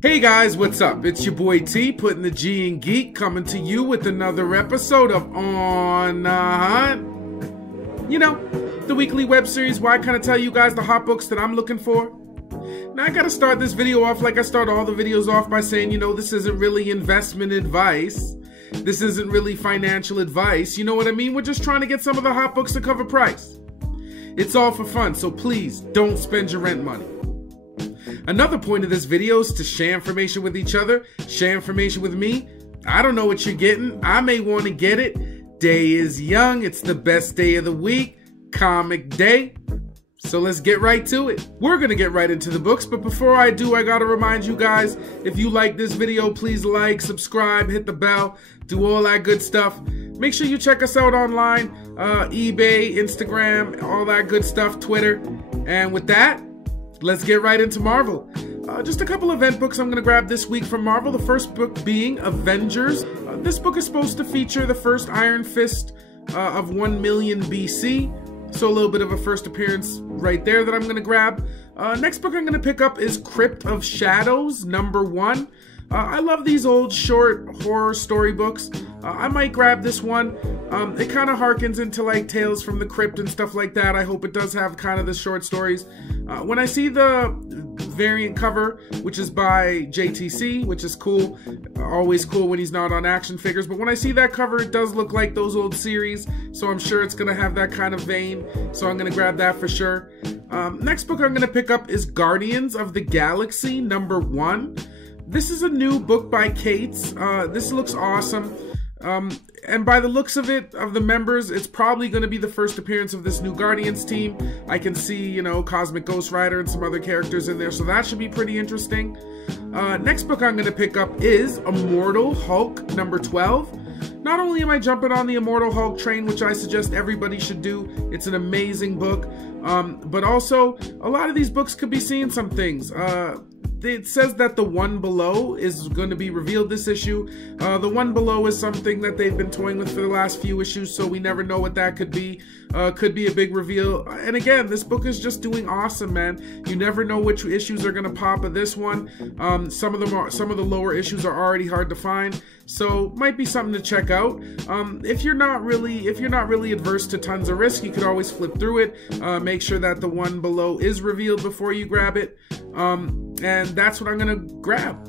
Hey guys, what's up? It's your boy T, putting the G in Geek, coming to you with another episode of On the Hunt. You know, the weekly web series where I kind of tell you guys the hot books that I'm looking for. Now I gotta start this video off like I start all the videos off by saying, you know, this isn't really investment advice. This isn't really financial advice. You know what I mean? We're just trying to get some of the hot books to cover price. It's all for fun, so please don't spend your rent money. Another point of this video is to share information with each other, share information with me. I don't know what you're getting. I may want to get it. Day is young. It's the best day of the week. Comic day. So let's get right to it. We're going to get right into the books, but before I do, I got to remind you guys, if you like this video, please like, subscribe, hit the bell, do all that good stuff. Make sure you check us out online, eBay, Instagram, all that good stuff, Twitter. And with that, let's get right into Marvel. Just a couple event books I'm going to grab this week from Marvel. The first book being Avengers. This book is supposed to feature the first Iron Fist of 1 million BC. So a little bit of a first appearance right there that I'm going to grab. Next book I'm going to pick up is Crypt of Shadows, #1. I love these old short horror storybooks. I might grab this one. It kind of harkens into like Tales from the Crypt and stuff like that. I hope it does have kind of the short stories. When I see the variant cover, which is by JTC, which is cool, always cool when he's not on action figures, but when I see that cover, it does look like those old series, so I'm sure it's going to have that kind of vein, so I'm going to grab that for sure. Next book I'm going to pick up is Guardians of the Galaxy, #1. This is a new book by Cates. This looks awesome. And by the looks of it, of the members, it's probably going to be the first appearance of this new Guardians team. I can see, you know, Cosmic Ghost Rider and some other characters in there, so that should be pretty interesting. Next book I'm going to pick up is Immortal Hulk, #12. Not only am I jumping on the Immortal Hulk train, which I suggest everybody should do, it's an amazing book, but also, a lot of these books could be seeing some things. It says that the one below is going to be revealed this issue. The one below is something that they've been toying with for the last few issues, so we never know what that could be. Could be a big reveal. And again, this book is just doing awesome, man. You never know which issues are going to pop of this one. Some of the lower issues are already hard to find, so might be something to check out. If you're not really adverse to tons of risk, you could always flip through it. Make sure that the one below is revealed before you grab it. And that's what I'm going to grab.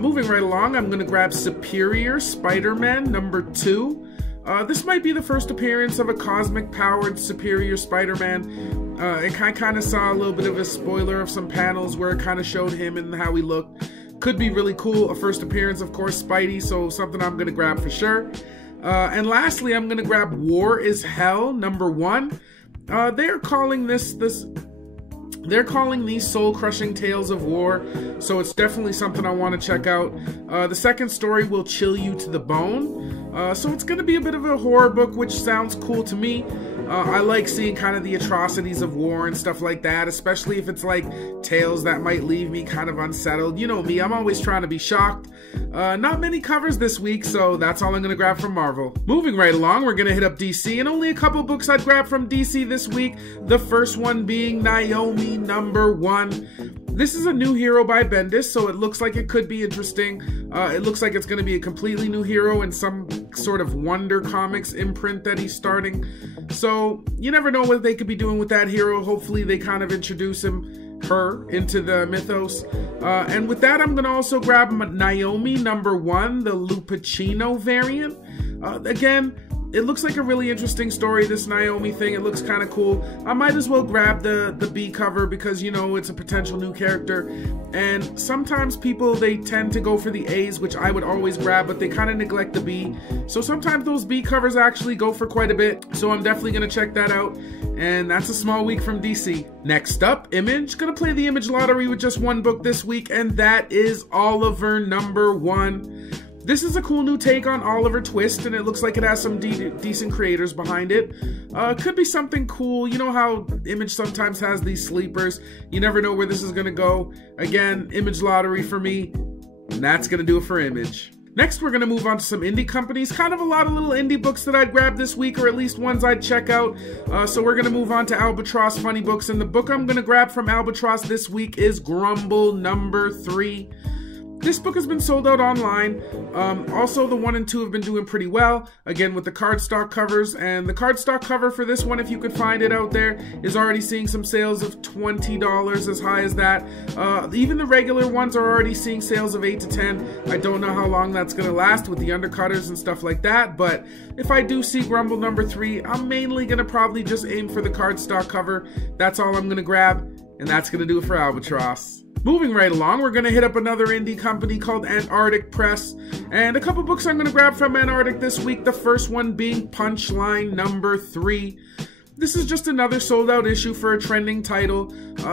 Moving right along, I'm going to grab Superior Spider-Man, #2. This might be the first appearance of a cosmic-powered Superior Spider-Man. I kind of saw a little bit of a spoiler of some panels where it kind of showed him and how he looked. Could be really cool. A first appearance, of course, Spidey, so something I'm going to grab for sure. And lastly, I'm going to grab War is Hell, #1. They're calling They're calling these soul-crushing tales of war, so it's definitely something I want to check out. The second story will chill you to the bone, so it's going to be a bit of a horror book, which sounds cool to me. I like seeing kind of the atrocities of war and stuff like that, especially if it's like tales that might leave me kind of unsettled. You know me, I'm always trying to be shocked. Not many covers this week, so that's all I'm going to grab from Marvel. Moving right along, we're going to hit up DC, and only a couple books I'd grab from DC this week. The first one being Naomi, #1. This is a new hero by Bendis, so it looks like it could be interesting. It looks like it's going to be a completely new hero in some sort of Wonder Comics imprint that he's starting. So you never know what they could be doing with that hero. Hopefully they kind of introduce her into the mythos. And with that, I'm going to also grab Naomi, #1, the Lupacino variant. Again, it looks like a really interesting story, this Naomi thing. It looks kind of cool. I might as well grab the B cover because, you know, it's a potential new character. And sometimes people, they tend to go for the A's, which I would always grab, but they kind of neglect the B. So sometimes those B covers actually go for quite a bit. So I'm definitely going to check that out. And that's a small week from DC. Next up, Image. Gonna play the Image lottery with just one book this week, and that is Oliver, #1. This is a cool new take on Oliver Twist, and it looks like it has some decent creators behind it. Could be something cool. You know how Image sometimes has these sleepers. You never know where this is going to go. Again, Image lottery for me, and that's going to do it for Image. Next, we're going to move on to some indie companies. Kind of a lot of little indie books that I'd grab this week, or at least ones I'd check out. So we're going to move on to Albatross Funny Books. And the book I'm going to grab from Albatross this week is Grumble number 3. This book has been sold out online. Also, the 1 and 2 have been doing pretty well, again with the cardstock covers. And the cardstock cover for this one, if you could find it out there, is already seeing some sales of $20, as high as that. Even the regular ones are already seeing sales of $8 to $10. I don't know how long that's going to last with the undercutters and stuff like that, but if I do see Grumble number 3, I'm mainly going to probably just aim for the cardstock cover. That's all I'm going to grab, and that's going to do it for Albatross. Moving right along, we're going to hit up another indie company called Antarctic Press, and a couple books I'm going to grab from Antarctic this week, the first one being Punchline number 3. This is just another sold out issue for a trending title.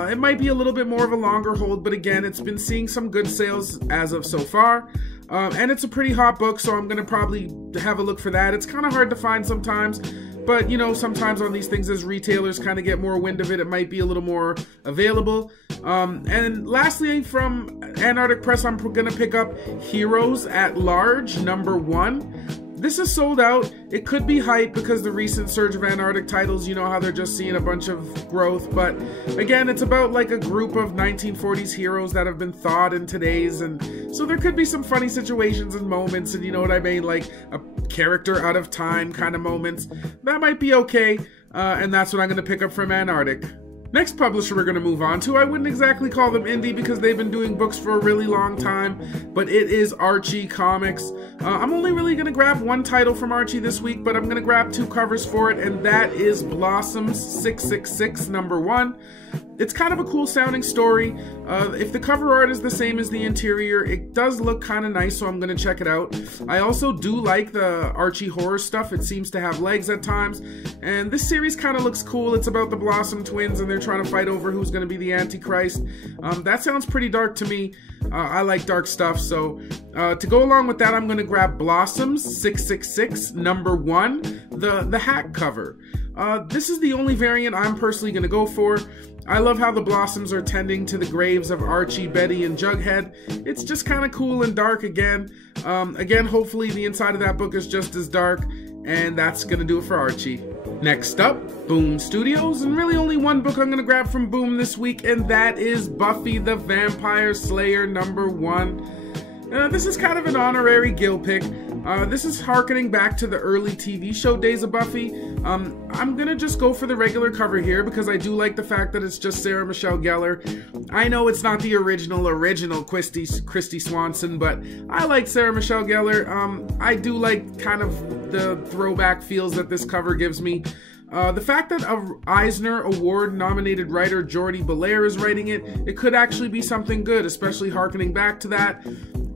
It might be a little bit more of a longer hold, but again, it's been seeing some good sales as of so far. And it's a pretty hot book, so I'm going to probably have a look for that. It's kind of hard to find sometimes, but you know, sometimes on these things as retailers kind of get more wind of it, it might be a little more available. And lastly, from Antarctic Press, I'm going to pick up Heroes at Large number 1. This is sold out. It could be hype because the recent surge of Antarctic titles, you know how they're just seeing a bunch of growth. But again, it's about like a group of 1940s heroes that have been thawed in today's. And so there could be some funny situations and moments, and you know what I mean? Like a character out of time kind of moments. That might be okay. And that's what I'm going to pick up from Antarctic. Next publisher we're going to move on to, I wouldn't exactly call them indie because they've been doing books for a really long time, but it is Archie Comics. I'm only really going to grab one title from Archie this week, but I'm going to grab 2 covers for it, and that is Blossoms 666 number 1. It's kind of a cool sounding story. If the cover art is the same as the interior, it does look kind of nice, so I'm going to check it out. I also do like the Archie horror stuff. It seems to have legs at times. And this series kind of looks cool. It's about the Blossom twins, and they're trying to fight over who's going to be the Antichrist. That sounds pretty dark to me. I like dark stuff, so to go along with that, I'm going to grab Blossoms 666 number 1, the hack cover. This is the only variant I'm personally going to go for. I love how the Blossoms are tending to the graves of Archie, Betty, and Jughead. It's just kind of cool and dark again. Hopefully the inside of that book is just as dark, and that's going to do it for Archie. Next up, Boom Studios, and really only one book I'm going to grab from Boom this week, and that is Buffy the Vampire Slayer number 1. This is kind of an honorary Gil pick. This is harkening back to the early TV show days of Buffy. I'm gonna just go for the regular cover here because I do like the fact that it's just Sarah Michelle Gellar. I know it's not the original Christy Swanson, but I like Sarah Michelle Gellar. I do like kind of the throwback feels that this cover gives me. The fact that a Eisner Award-nominated writer Jordi Belair is writing it, it could actually be something good, especially harkening back to that.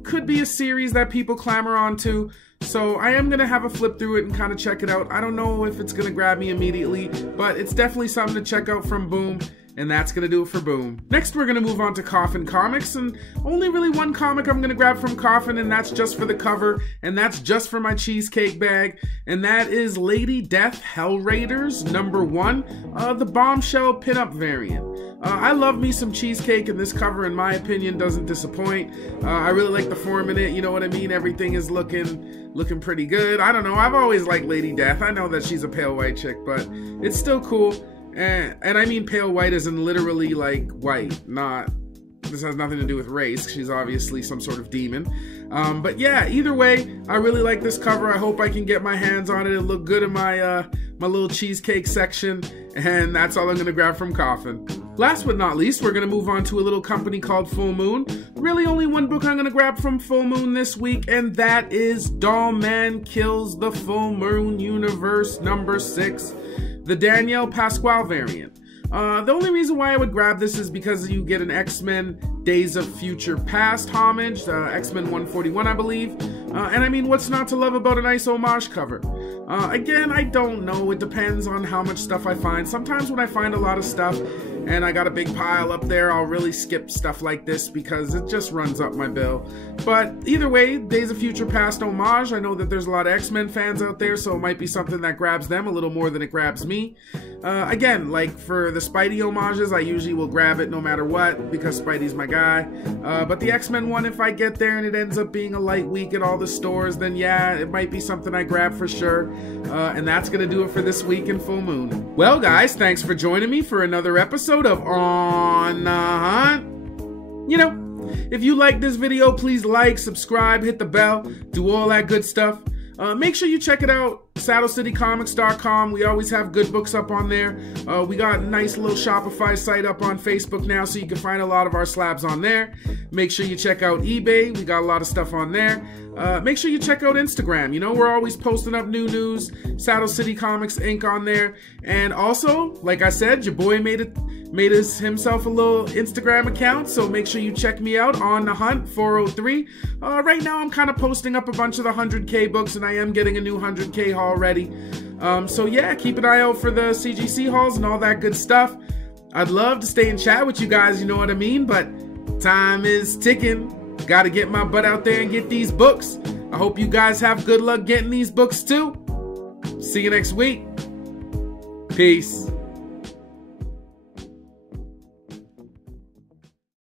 Could be a series that people clamor onto, so I am going to have a flip through it and kind of check it out. I don't know if it's going to grab me immediately, but it's definitely something to check out from Boom, and that's going to do it for Boom. Next, we're going to move on to Coffin Comics, and only really one comic I'm going to grab from Coffin, and that's just for the cover, and that's just for my cheesecake bag, and that is Lady Death Hell Raiders number 1, the bombshell pinup variant. I love me some cheesecake, and this cover, in my opinion, doesn't disappoint. I really like the form in it, you know what I mean? Everything is looking pretty good. I don't know, I've always liked Lady Death. I know that she's a pale white chick, but it's still cool. And I mean pale white as in literally like white, not, this has nothing to do with race. She's obviously some sort of demon. But yeah, either way, I really like this cover. I hope I can get my hands on it. It'll look good in my my little cheesecake section, and that's all I'm going to grab from Coffin. Last but not least, we're going to move on to a little company called Full Moon. Really only one book I'm going to grab from Full Moon this week, and that is Doll Man Kills the Full Moon Universe number 6, the Danielle Pasquale variant. The only reason why I would grab this is because you get an X-Men Days of Future Past homage, X-Men 141, I believe. And I mean, what's not to love about a nice homage cover? Again, I don't know. It depends on how much stuff I find. Sometimes when I find a lot of stuff and I got a big pile up there, I'll really skip stuff like this because it just runs up my bill. But either way, Days of Future Past homage. I know that there's a lot of X-Men fans out there, so it might be something that grabs them a little more than it grabs me. Again, like for the Spidey homages, I usually will grab it no matter what because Spidey's my guy. But the X-Men one, if I get there and it ends up being a light week at all the stores, then yeah, it might be something I grab for sure. And that's gonna do it for this week in Full Moon. Well guys, thanks for joining me for another episode of On the Hunt. You know, if you like this video, please like, subscribe, hit the bell, do all that good stuff. Make sure you check it out, saddlecitycomics.com. We always have good books up on there. We got a nice little Shopify site up on Facebook now, so you can find a lot of our slabs on there. Make sure you check out eBay. We got a lot of stuff on there. Make sure you check out Instagram. You know, we're always posting up new news. Saddle City Comics Inc. on there. And also, like I said, your boy made himself a little Instagram account, so make sure you check me out on the Hunt 403. Right now I'm kind of posting up a bunch of the 100K books, and I am getting a new 100K haul ready. So yeah, keep an eye out for the CGC hauls and all that good stuff. I'd love to stay and chat with you guys, you know what I mean, but time is ticking. Gotta get my butt out there and get these books. I hope you guys have good luck getting these books too. See you next week. Peace.